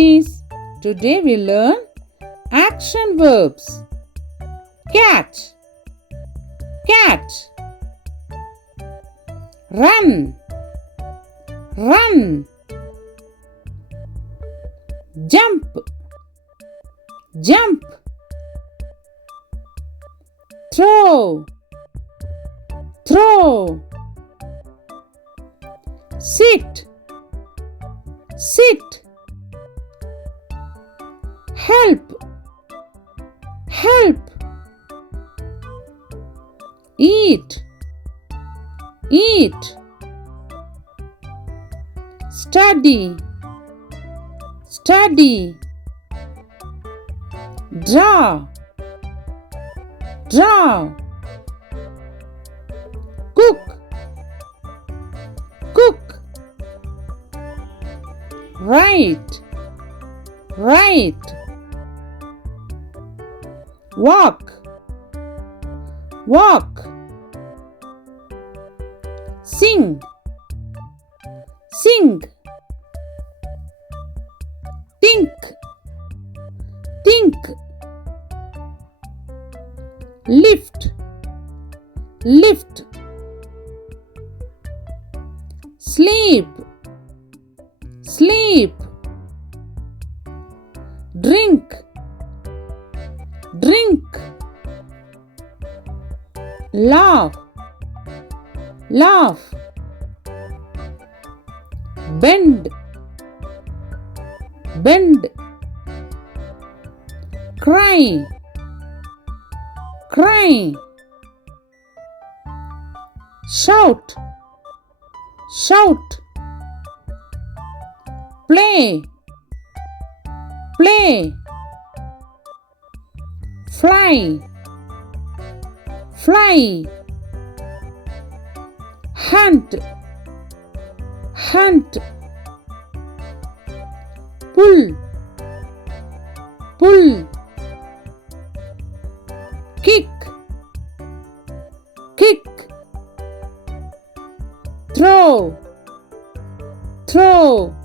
puppies. Today we learn action verbs. Catch, catch. Run, run. Jump, jump. Throw, throw. Sit, sit. Help, help. Eat, eat. Study, study. Draw, draw. Cook, cook. Write, write. Walk, walk. Sing, sing. Think, think. Lift, lift. Sleep, sleep. Drink, drink. Laugh, laugh. Bend, bend. Cry, cry. Shout, shout. Play, play. Fly, fly. Hunt, hunt. Pull, pull. Kick, kick. Throw, throw.